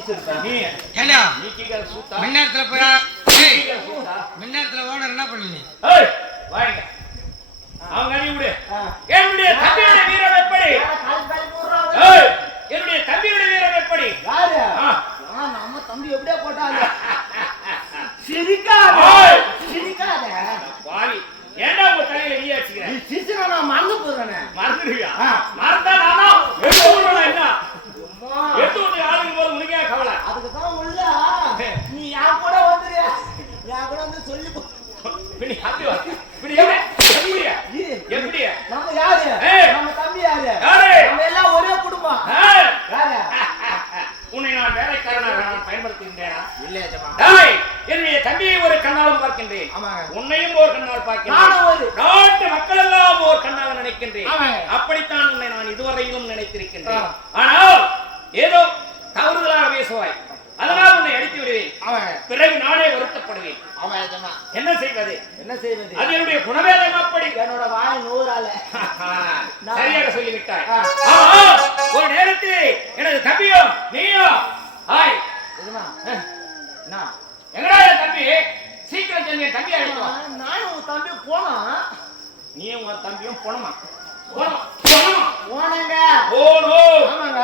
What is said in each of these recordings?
ஏண்டா? மின்னேரத்துல போய் மின்னேரத்துல ஓனர் என்ன வாங்க. அவங்க அடி விடு. என்னுடைய தம்பியுடைய வீரம் எப்படி ஏய் என்னுடைய தம்பியுடைய வீரம் எப்படி யாரு ஆ. ஆ, நம்ம தம்பி எப்படியே போட்டாங்க சிரிக்காத ஏய். சிரிக்காத வாவி ஏன்டா உங்க தலையில நீ வச்சுக்கிற நீ சிரிச்சுனா நான் மறந்து போறேனே மறந்துடுவியா ஆ. மறந்தா நானும் எடுத்து விடுறேன் என்ன அம்மா, எடுத்து விட்டு ஆளுங்க போது உனக்கே கவலை அதுக்கு தான் உள்ள நீ என் கூட வந்துரு என் கூட வந்து சொல்லி போ- அப்படி வா. எப்படி எப்படியா? நம்ம யாரு. நம்ம தம்பி யாரு? யாரு? நம்ம எல்லாம் ஒரே குடும்பம். யாரு? உன்னை நான் வேலைக்காரனாக பயன்படுத்துகின்றேனா? இல்ல என்னுடைய தம்பியை ஒரு கண்ணாலும் பார்க்கின்றேன். உன்னையும் ஒரு கண்ணால் பார்க்கின்றேன். நாட்டு மக்கள் எல்லாம் ஒரு கண்ணால் நினைக்கின்றேன். அப்படித்தான் உன்னை நான் இதுவரையிலும் நினைத்திருக்கின்றேன். ஆனால் ஏதோ தவறுதலாக பேசுவாய் அதனால் உன்னை அடித்து விடுவேன் அவன் பிறகு நானே வருத்தப்படுவேன். அவன் ஜமா என்ன செய்வது? என்ன செய்வது? அது என்னுடைய குணவேதம் அப்படி. என்னோட வாய் நூறால. சரியாக சொல்லிவிட்டாய். ஆமா, ஒரு நேரத்தில் எனது தம்பியோ நீயோ ஹாய். என்ன? எங்கடா என் தம்பி? சீக்கிரம் என் தம்பி நானும் உன் தம்பி போனோம். நீயும் உன் தம்பியும் போனமா? போனமா. போனமா? போனங்க. ஓ நோ ஆமாங்க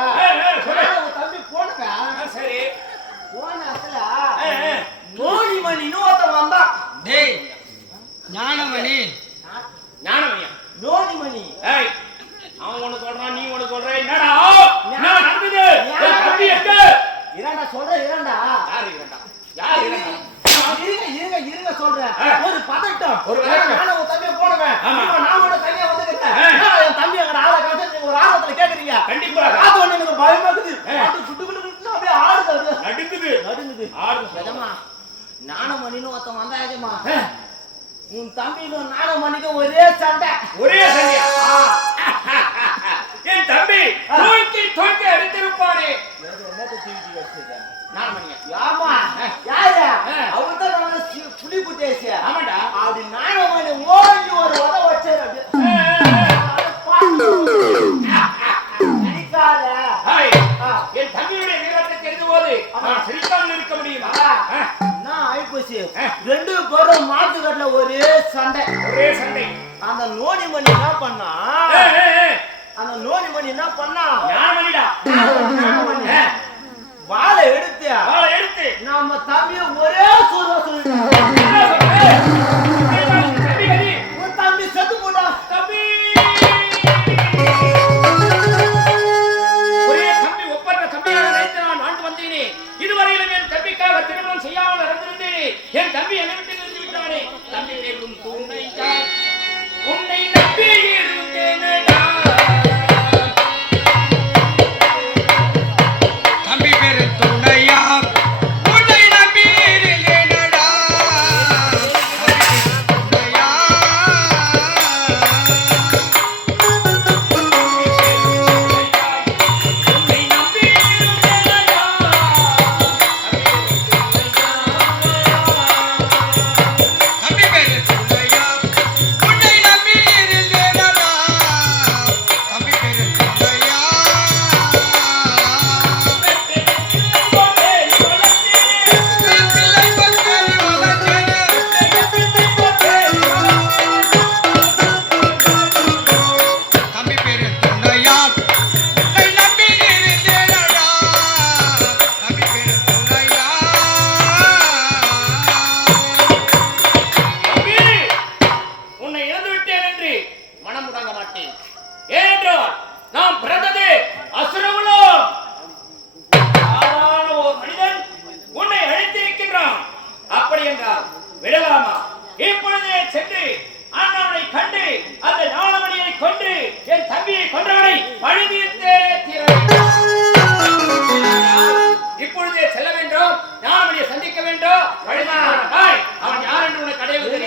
நோனி மணி ஏய் அவன் ஒண்ணு சொல்றான் நீ ஒண்ணு சொல்ற என்னடா? என்ன நடந்தது? என் தம்பி எங்க? இரண்டா சொல்றேன் இரண்டா. யாரு இருக்கா யாரு இருக்கா இருங்க இருங்க இருங்க சொல்றேன். ஆ. ஒரு பதட்டம். ஒரு பதட்டம். நானும் உன் தம்பியை. இப்போ நான் மட்டும் தனியா வந்துக்கிட்டேன் உன் தம்பிக்கும் மணிக்கு ஒரே சண்டை. ஒரே சண்டையா? ஆ. ரெண்டு பேரும் மாட்டுக்கட்டுல ஒரே சண்டை. ஒரே சண்டை. அந்த நோனி மணி என்ன பண்ணா? அந்த நோனி மணி என்ன பண்ணா? வாழை எடுத்து வாளை எடுத்து. நம்ம தம்பிய ஒரே சொல்ல சொல்லிட்டான் என்ன சொல்ற? ஏய், தம்பி கதி, உன் தம்பி செத்து போட்டான் தம்பி. ஒரே தம்பி ஒப்பற்ற தம்பியாக நினைத்து நான் வாழ்ந்து வந்தேனே. இதுவரையிலும் என் தம்பிக்காக திருமணம் செய்யாமல் என் தம்பி என்னை விட்டு இப்பொழுதே சென்று ஆண்டவனை கண்டு அந்த நாளமணியை கொண்டு என் தம்பியை கொன்றவனை பழுதியத்தே இப்பொழுதே செல்ல வேண்டும். நாளமணியை சந்திக்க வேண்டும். அவன் யார் என்று உனக்கு அடையவில்லை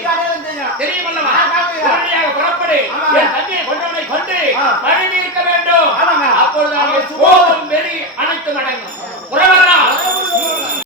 தெரியுமல்லவா? உடனடியாக புறப்படு. என் தம்பியை கொன்றவனை கொண்டு பழுதி இருக்க வேண்டும். அப்பொழுது அவன் கோபம் வெறி அனைத்தும் அடங்கும்